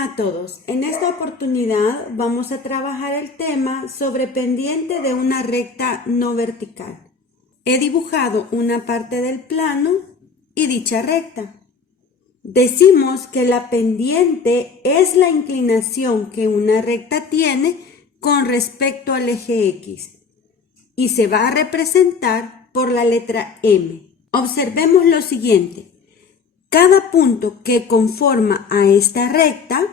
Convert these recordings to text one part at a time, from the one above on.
Hola a todos, en esta oportunidad vamos a trabajar el tema sobre pendiente de una recta no vertical. He dibujado una parte del plano y dicha recta. Decimos que la pendiente es la inclinación que una recta tiene con respecto al eje X y se va a representar por la letra M. Observemos lo siguiente. Cada punto que conforma a esta recta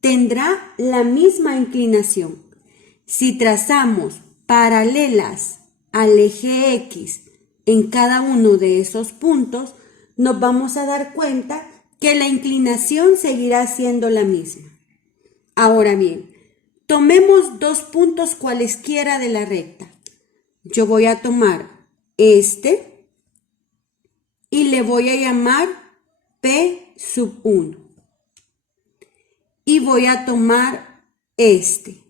tendrá la misma inclinación. Si trazamos paralelas al eje X en cada uno de esos puntos, nos vamos a dar cuenta que la inclinación seguirá siendo la misma. Ahora bien, tomemos dos puntos cualesquiera de la recta. Yo voy a tomar este y le voy a llamar P sub 1. Y voy a tomar este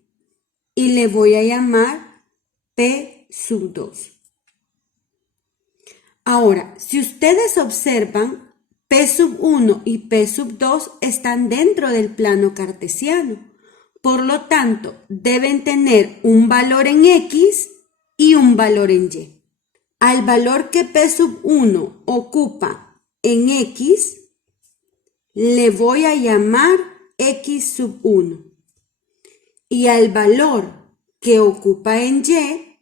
y le voy a llamar P sub 2. Ahora, si ustedes observan, P sub 1 y P sub 2 están dentro del plano cartesiano. Por lo tanto, deben tener un valor en X y un valor en Y. Al valor que P sub 1 ocupa en X, le voy a llamar X sub 1. Y al valor que ocupa en Y,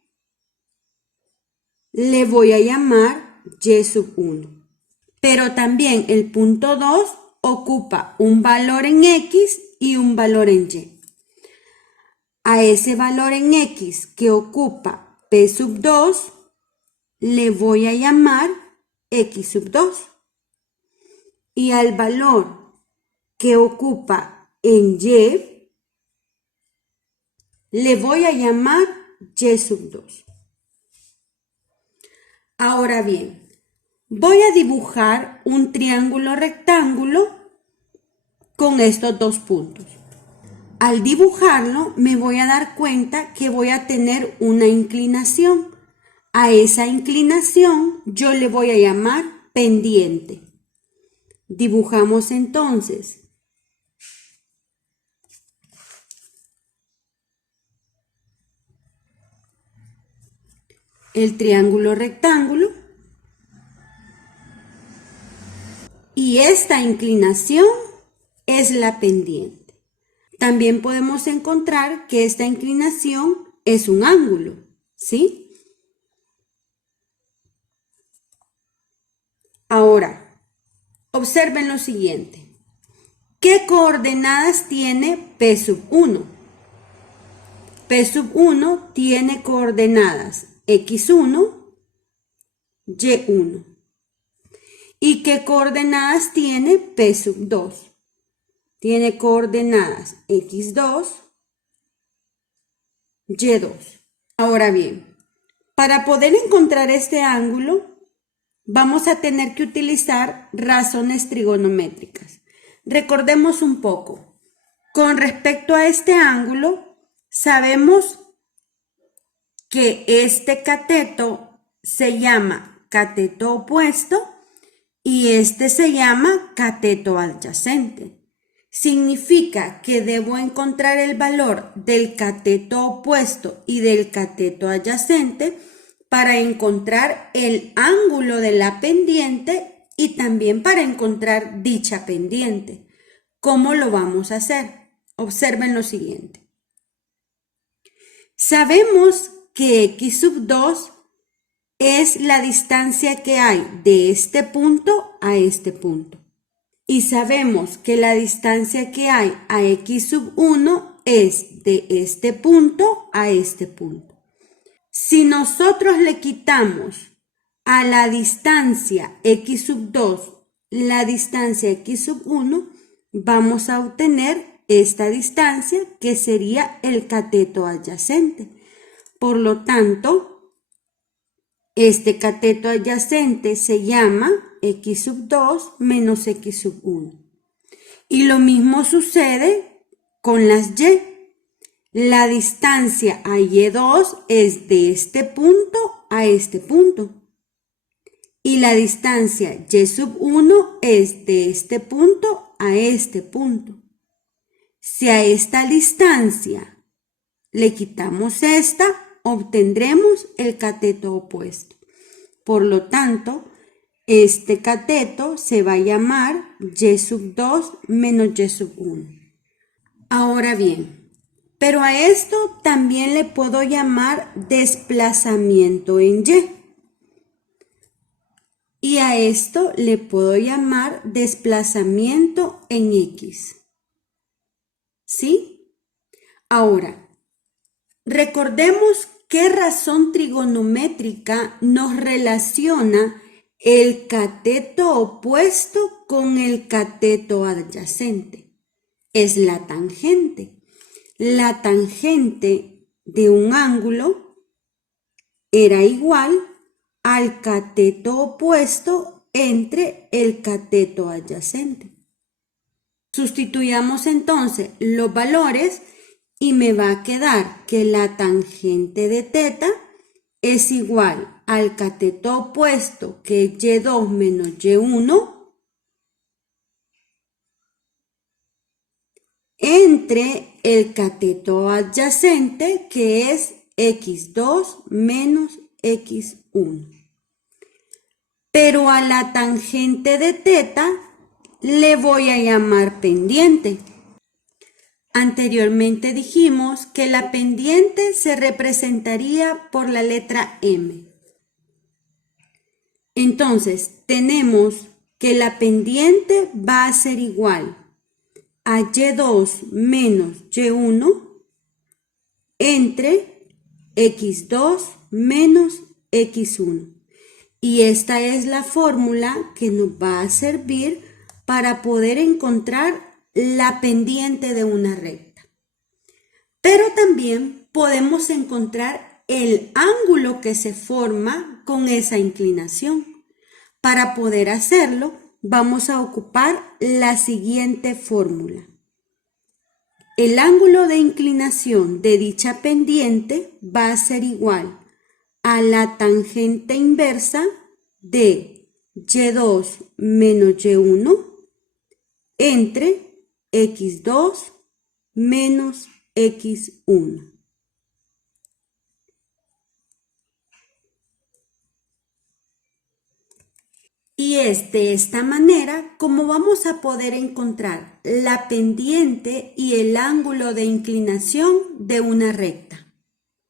le voy a llamar Y sub 1. Pero también el punto 2 ocupa un valor en X y un valor en Y. A ese valor en X que ocupa P sub 2, le voy a llamar X sub 2. Y al valor que ocupa en Y, le voy a llamar Y sub 2. Ahora bien, voy a dibujar un triángulo rectángulo con estos dos puntos. Al dibujarlo, me voy a dar cuenta que voy a tener una inclinación. A esa inclinación yo le voy a llamar pendiente. Dibujamos entonces el triángulo rectángulo y esta inclinación es la pendiente. También podemos encontrar que esta inclinación es un ángulo, ¿sí? Ahora, observen lo siguiente. ¿Qué coordenadas tiene P sub 1? P sub 1 tiene coordenadas X1, Y1. ¿Y qué coordenadas tiene P sub 2? Tiene coordenadas X2, Y2. Ahora bien, para poder encontrar este ángulo, vamos a tener que utilizar razones trigonométricas. Recordemos un poco. Con respecto a este ángulo, sabemos que este cateto se llama cateto opuesto y este se llama cateto adyacente. Significa que debo encontrar el valor del cateto opuesto y del cateto adyacente para encontrar el ángulo de la pendiente y también para encontrar dicha pendiente. ¿Cómo lo vamos a hacer? Observen lo siguiente. Sabemos que X sub 2 es la distancia que hay de este punto a este punto. Y sabemos que la distancia que hay a X sub 1 es de este punto a este punto. Si nosotros le quitamos a la distancia X sub 2 la distancia X sub 1, vamos a obtener esta distancia que sería el cateto adyacente. Por lo tanto, este cateto adyacente se llama X sub 2 menos X sub 1. Y lo mismo sucede con las Y. La distancia a Y2 es de este punto a este punto. Y la distancia Y sub 1 es de este punto a este punto. Si a esta distancia le quitamos esta, obtendremos el cateto opuesto. Por lo tanto, este cateto se va a llamar y2 menos y1. Ahora bien, pero a esto también le puedo llamar desplazamiento en y. Y a esto le puedo llamar desplazamiento en x. ¿Sí? Ahora, recordemos qué razón trigonométrica nos relaciona el cateto opuesto con el cateto adyacente. Es la tangente. La tangente de un ángulo era igual al cateto opuesto entre el cateto adyacente. Sustituyamos entonces los valores y me va a quedar que la tangente de teta es igual al cateto opuesto, que es y2 menos y1, entre el cateto adyacente, que es x2 menos x1. Pero a la tangente de teta le voy a llamar pendiente. Anteriormente dijimos que la pendiente se representaría por la letra M. Entonces, tenemos que la pendiente va a ser igual a y2 menos y1 entre x2 menos x1. Y esta es la fórmula que nos va a servir para poder encontrar la pendiente de una recta. Pero también podemos encontrar el ángulo que se forma con esa inclinación. Para poder hacerlo, vamos a ocupar la siguiente fórmula. El ángulo de inclinación de dicha pendiente va a ser igual a la tangente inversa de y2 menos y1 entre x2 menos x1. Y es de esta manera como vamos a poder encontrar la pendiente y el ángulo de inclinación de una recta.